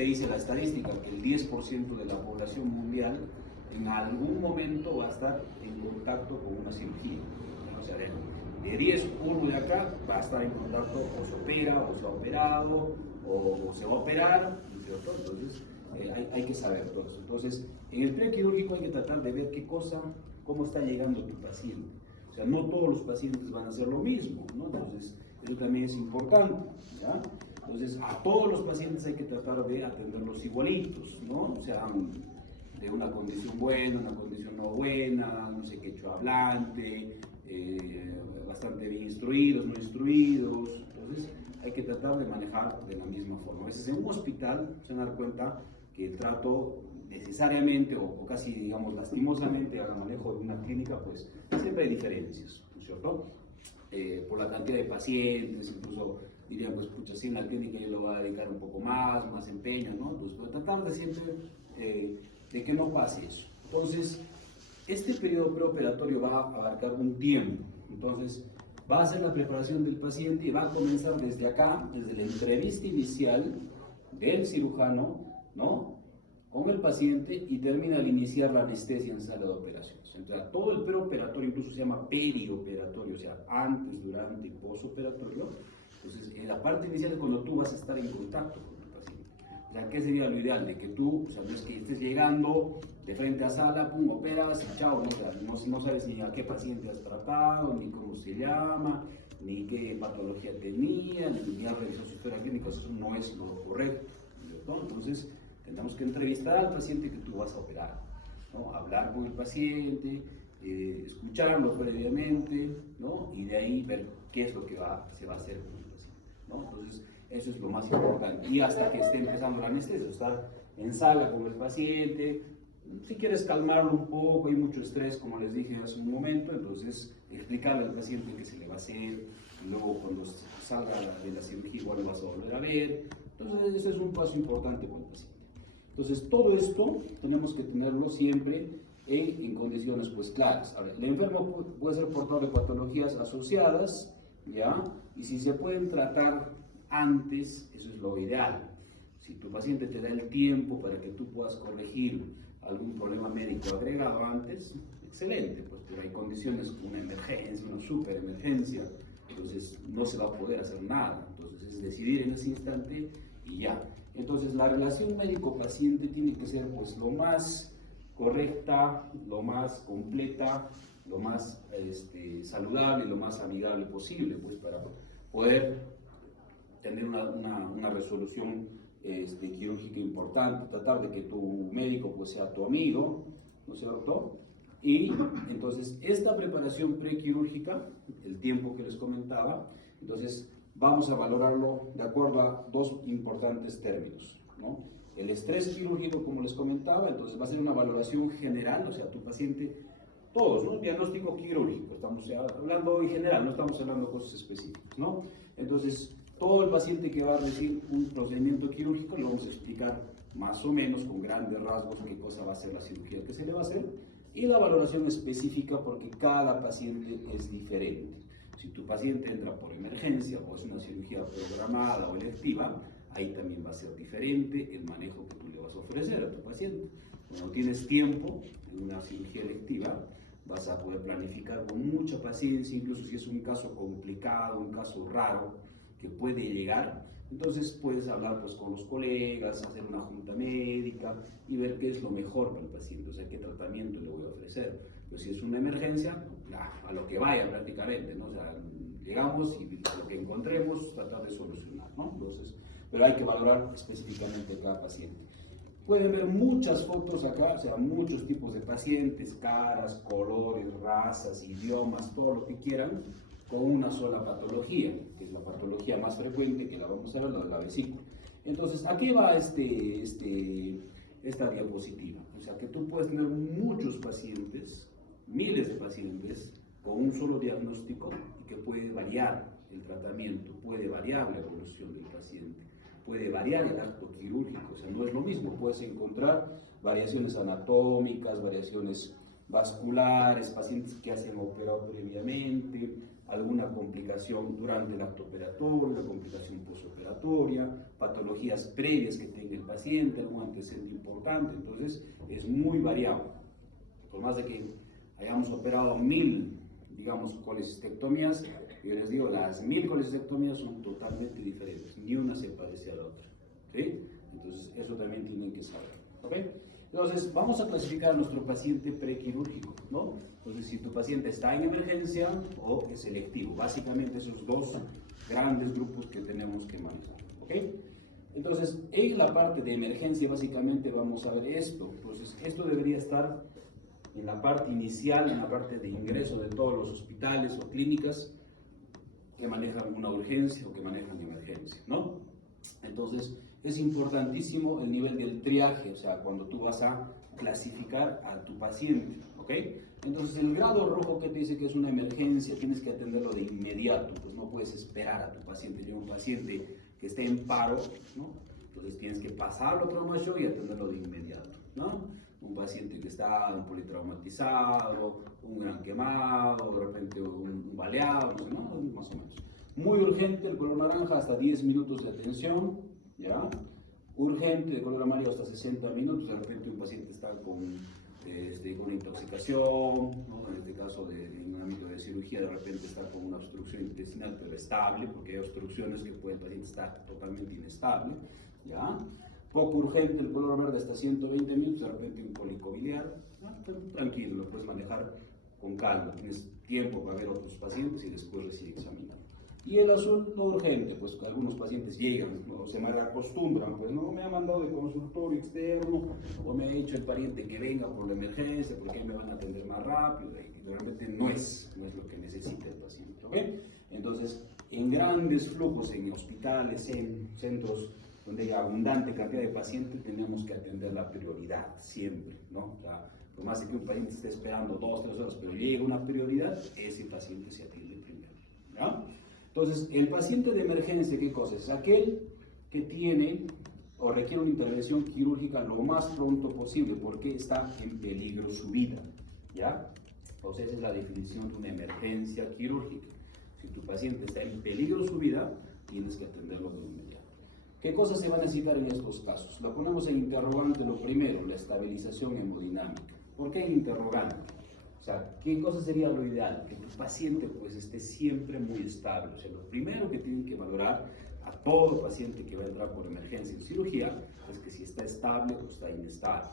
te dice la estadística que el 10% de la población mundial en algún momento va a estar en contacto con una cirugía. O sea, de 10, uno de acá va a estar en contacto, o se opera, o se ha operado, o se va a operar, ¿cierto? Entonces, hay que saber todo eso. Entonces, en el prequirúrgico hay que tratar de ver cómo está llegando tu paciente. O sea, no todos los pacientes van a hacer lo mismo, ¿no? Entonces, eso también es importante, ¿ya? Entonces, a todos los pacientes hay que tratar de atenderlos igualitos, ¿no? O sea, de una condición buena, una condición no buena, no sé qué hecho hablante, bastante bien instruidos, no instruidos. Entonces, hay que tratar de manejar de la misma forma. A veces en un hospital se van a dar cuenta que el trato necesariamente o casi, digamos, lastimosamente al manejo de una clínica, pues siempre hay diferencias, ¿no es cierto? Por la cantidad de pacientes, incluso dirían, pues, pucha, si en la clínica yo le voy a dedicar un poco más empeño, ¿no? Entonces, pero tratar de siempre de que no pase eso. Entonces, este periodo preoperatorio va a abarcar un tiempo. Entonces, va a ser la preparación del paciente y va a comenzar desde acá, desde la entrevista inicial del cirujano, ¿no?, con el paciente, y termina al iniciar la anestesia en sala de operaciones. Entonces, todo el preoperatorio incluso se llama perioperatorio, o sea, antes, durante y posoperatorio. Entonces, en la parte inicial es cuando tú vas a estar en contacto con el paciente. O sea, ¿qué sería lo ideal? De que tú, o sea, no es que estés llegando de frente a sala, pum, operas y chao, no sabes ni a qué paciente has tratado, ni cómo se llama, ni qué patología tenía, ni ha revisado su historia clínica. Eso no es lo correcto, ¿no? Entonces, tenemos que entrevistar al paciente que tú vas a operar, ¿no? Hablar con el paciente, escucharlo previamente, ¿no? Y de ahí ver qué es lo que se va a hacer con el paciente, ¿no? Entonces, eso es lo más importante. Y hasta que esté empezando la anestesia, estar en sala con el paciente. Si quieres calmarlo un poco, hay mucho estrés, como les dije hace un momento, entonces explicarle al paciente qué se le va a hacer, y luego cuando salga de la cirugía igual lo vas a volver a ver. Entonces, ese es un paso importante con el paciente. Entonces, todo esto tenemos que tenerlo siempre en condiciones, pues, claras. A ver, el enfermo puede ser portador de patologías asociadas, ¿ya? Y si se pueden tratar antes, eso es lo ideal. Si tu paciente te da el tiempo para que tú puedas corregir algún problema médico agregado antes, excelente, pues, pero hay condiciones como una emergencia, una superemergencia, entonces no se va a poder hacer nada. Entonces, es decidir en ese instante y ya. Entonces, la relación médico-paciente tiene que ser, pues, lo más correcta, lo más completa, lo más saludable, lo más amigable posible, pues, para poder tener una resolución quirúrgica importante, tratar de que tu médico, pues, sea tu amigo, ¿no es cierto? Y entonces, esta preparación prequirúrgica, el tiempo que les comentaba, entonces vamos a valorarlo de acuerdo a dos importantes términos, ¿no? El estrés quirúrgico, como les comentaba, entonces va a ser una valoración general, o sea, tu paciente, todos, ¿no? Diagnóstico quirúrgico, estamos hablando en general, no estamos hablando de cosas específicas, ¿no? Entonces, todo el paciente que va a recibir un procedimiento quirúrgico lo vamos a explicar más o menos con grandes rasgos qué cosa va a ser la cirugía que se le va a hacer y la valoración específica, porque cada paciente es diferente. Si tu paciente entra por emergencia o es una cirugía programada o electiva, ahí también va a ser diferente el manejo que tú le vas a ofrecer a tu paciente. Cuando tienes tiempo en una cirugía electiva, vas a poder planificar con mucha paciencia, incluso si es un caso complicado, un caso raro que puede llegar. Entonces puedes hablar, pues, con los colegas, hacer una junta médica y ver qué es lo mejor para el paciente, o sea, qué tratamiento le voy a ofrecer. Pero si es una emergencia, a lo que vaya prácticamente, ¿no? O sea, llegamos y lo que encontremos, tratar de solucionar, ¿no? Entonces, pero hay que valorar específicamente cada paciente. Pueden ver muchas fotos acá, o sea, muchos tipos de pacientes, caras, colores, razas, idiomas, todo lo que quieran, con una sola patología, que es la patología más frecuente, que la vamos a ver, la vesícula. Entonces, ¿a qué va esta diapositiva? O sea, que tú puedes tener muchos pacientes, miles de pacientes, con un solo diagnóstico, y que puede variar el tratamiento, puede variar la evolución del paciente, puede variar el acto quirúrgico, o sea, no es lo mismo, puedes encontrar variaciones anatómicas, variaciones vasculares, pacientes que se han operado previamente, alguna complicación durante el acto operatorio, una complicación postoperatoria, patologías previas que tenga el paciente, algún antecedente importante. Entonces es muy variable. Por más de que hayamos operado 1000, digamos, colecistectomías, yo les digo, las 1000 colecistectomías son totalmente diferentes, ni una se parece a la otra, ¿sí? Entonces eso también tienen que saber, ¿ok? Entonces vamos a clasificar a nuestro paciente prequirúrgico, ¿no? Entonces si tu paciente está en emergencia o es selectivo, básicamente esos dos grandes grupos que tenemos que manejar, ¿ok? Entonces en la parte de emergencia básicamente vamos a ver esto. Entonces esto debería estar en la parte inicial, en la parte de ingreso de todos los hospitales o clínicas que manejan una urgencia o que manejan emergencia, ¿no? Entonces es importantísimo el nivel del triaje, o sea, cuando tú vas a clasificar a tu paciente, ¿ok? Entonces el grado rojo que te dice que es una emergencia, tienes que atenderlo de inmediato, pues no puedes esperar a tu paciente. Llega un paciente que esté en paro, ¿no? Entonces tienes que pasarlo a trauma shock y atenderlo de inmediato, ¿no? Un paciente que está un politraumatizado, un gran quemado, de repente un baleado, no sé, ¿no? Más o menos. Muy urgente, el color naranja, hasta 10 minutos de atención, ¿ya? Urgente, de color amarillo, hasta 60 minutos, de repente un paciente está con una intoxicación, ¿no? En este caso, en un ámbito de cirugía, de repente está con una obstrucción intestinal, pero estable, porque hay obstrucciones que puede el paciente estar totalmente inestable, ¿ya? Poco urgente, el color verde hasta 120 minutos, de repente un cólico biliar, ¿no? Pero tranquilo, lo puedes manejar con calma, tienes tiempo para ver a otros pacientes y después recién examinar. Y el azul no urgente, pues algunos pacientes llegan, ¿no? Se mal acostumbran, pues no me ha mandado de consultorio externo, o me ha dicho el pariente que venga por la emergencia, porque me van a atender más rápido, y realmente no es lo que necesita el paciente, ¿ok? Entonces, en grandes flujos, en hospitales, en centros donde hay abundante cantidad de pacientes, tenemos que atender la prioridad, siempre, ¿no? O sea, por más de que un paciente esté esperando 2 o 3 horas, pero llega una prioridad, ese paciente se atiende primero, ¿ya? Entonces, el paciente de emergencia, ¿qué cosa es? Aquel que tiene o requiere una intervención quirúrgica lo más pronto posible porque está en peligro su vida, ¿ya? Entonces, esa es la definición de una emergencia quirúrgica. Si tu paciente está en peligro su vida, tienes que atenderlo de inmediato. ¿Qué cosas se van a necesitar en estos casos? Lo ponemos en interrogante lo primero, la estabilización hemodinámica. ¿Por qué en interrogante? O sea, ¿qué cosa sería lo ideal? Que tu paciente pues esté siempre muy estable. O sea, lo primero que tienen que valorar a todo paciente que va a entrar por emergencia en cirugía es que si está estable o está inestable,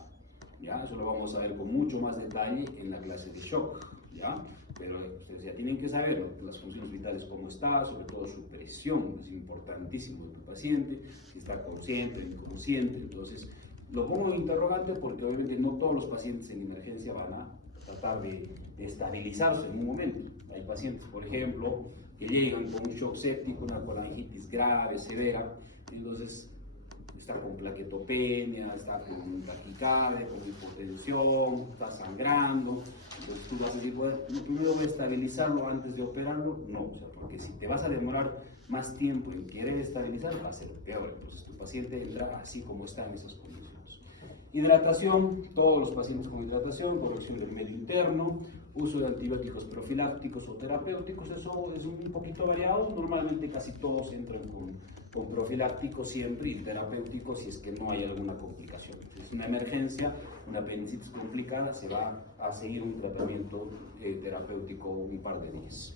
¿ya? Eso lo vamos a ver con mucho más detalle en la clase de shock, ¿ya? Pero ustedes ya tienen que saber las funciones vitales, cómo está, sobre todo su presión, es importantísimo de tu paciente, si está consciente o inconsciente. Entonces, lo pongo en interrogante porque obviamente no todos los pacientes en emergencia van a tratar de estabilizarse en un momento. Hay pacientes, por ejemplo, que llegan con un shock séptico, una colangitis grave, severa, entonces está con plaquetopenia, está con taquicardia, con hipotensión, está sangrando. Entonces tú vas a decir, bueno, primero voy a estabilizarlo antes de operarlo. No, o sea, porque si te vas a demorar más tiempo en querer estabilizar, va a ser peor. Entonces tu paciente entra así como está en esas condiciones. Hidratación, todos los pacientes con hidratación, corrección del medio interno, uso de antibióticos profilácticos o terapéuticos, eso es un poquito variado, normalmente casi todos entran con profilácticos siempre y terapéuticos si es que no hay alguna complicación. Si es una emergencia, una apendicitis complicada, se va a seguir un tratamiento terapéutico un par de días.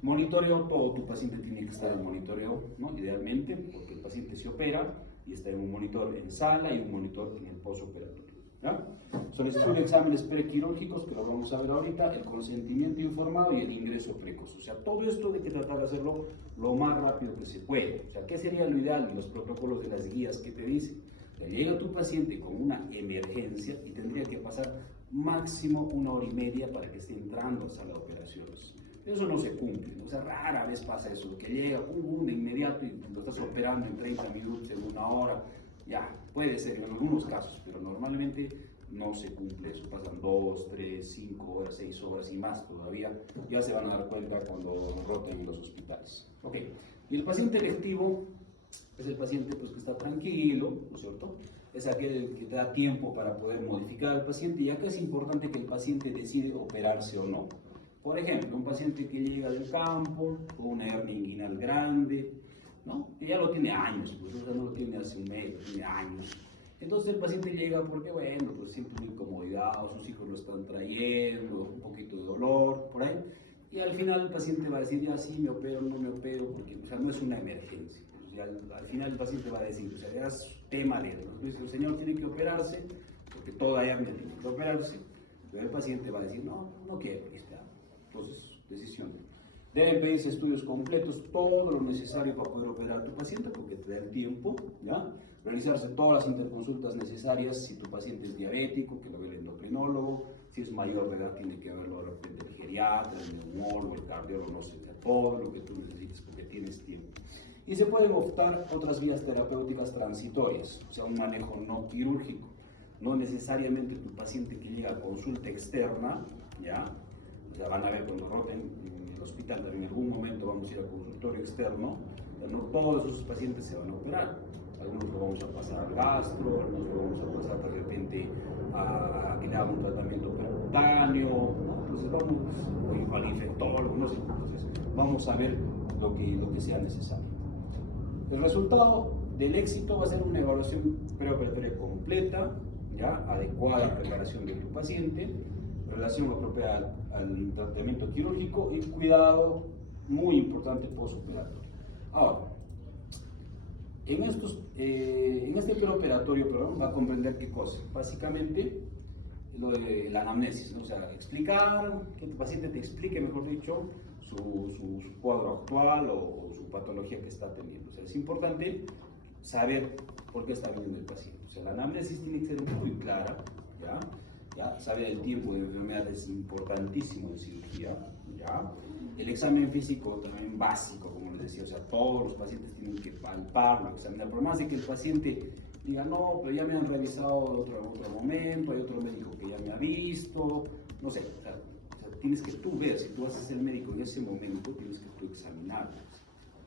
Monitoreo, todo tu paciente tiene que estar en monitoreo, ¿no? Idealmente, porque el paciente se opera y está en un monitor en sala y un monitor en el postoperatorio, ¿ya? Solicitud de exámenes prequirúrgicos, que lo vamos a ver ahorita, el consentimiento informado y el ingreso precoz. O sea, todo esto hay que tratar de hacerlo lo más rápido que se puede. O sea, ¿qué sería lo ideal en los protocolos de las guías que te dicen? Que llega tu paciente con una emergencia y tendría que pasar máximo 1 hora y media para que esté entrando a sala de operaciones. Eso no se cumple, o sea, rara vez pasa eso, que llega de inmediato y lo estás operando en 30 minutos, en 1 hora, ya, puede ser en algunos casos, pero normalmente no se cumple eso, pasan 2, 3, 5 horas, 6 horas y más todavía, ya se van a dar cuenta cuando roten en los hospitales. Ok, y el paciente electivo es el paciente pues, que está tranquilo, ¿no es cierto? Es aquel que te da tiempo para poder modificar al paciente y acá es importante que el paciente decide operarse o no. Por ejemplo, un paciente que llega del campo con una hernia inguinal grande, ¿no? Que ya lo tiene años, pues, o sea, no lo tiene hace un mes, tiene años. Entonces el paciente llega porque, bueno, pues siente una incomodidad, o sus hijos lo están trayendo, un poquito de dolor, por ahí. Y al final el paciente va a decir, ya sí, me opero, no me opero, porque o sea, no es una emergencia. O sea, al final el paciente va a decir, o sea, ya es tema de él, ¿no? Entonces, el señor tiene que operarse, porque toda hernia tiene que operarse, pero el paciente va a decir, no, no quiero, y está. Entonces, decisión. Deben pedirse estudios completos, todo lo necesario para poder operar a tu paciente, porque te da el tiempo, ¿ya? Realizarse todas las interconsultas necesarias, si tu paciente es diabético, que lo ve el endocrinólogo, si es mayor de edad, tiene que verlo de repente el geriatra, el neumólogo, el cardiólogo, no sé, todo lo que tú necesites, porque tienes tiempo. Y se pueden optar otras vías terapéuticas transitorias, o sea, un manejo no quirúrgico. No necesariamente tu paciente que llega a consulta externa, ¿ya? O sea, van a ver cuando roten en el hospital, también en algún momento vamos a ir a consultorio externo, pero no todos esos pacientes se van a operar. Algunos lo vamos a pasar al gastro, algunos lo vamos a pasar de repente a que le haga un tratamiento percutáneo, ¿no? Entonces vamos, o al infectólogo, no sé. Entonces vamos a ver lo que sea necesario. El resultado del éxito va a ser una evaluación preoperatoria completa, ¿ya? Adecuada preparación de tu paciente, relación apropiada al tratamiento quirúrgico y cuidado muy importante postoperatorio. Ahora, en este preoperatorio, perdón, va a comprender qué cosa. Básicamente, lo de la anamnesis, ¿no? O sea, explicar, que tu paciente te explique, mejor dicho, su cuadro actual o su patología que está teniendo. O sea, es importante saber por qué está viniendo el paciente. O sea, la anamnesis tiene que ser muy clara, ¿ya? ¿Ya? Saber el tiempo de enfermedad es importantísimo en cirugía, ¿ya? El examen físico también básico, como les decía, o sea, todos los pacientes tienen que palparlo, examinar, por más de que el paciente diga, no, pero ya me han revisado en otro momento, hay otro médico que ya me ha visto, no sé, o sea, tienes que tú ver, si tú haces el médico en ese momento, tienes que tú examinar.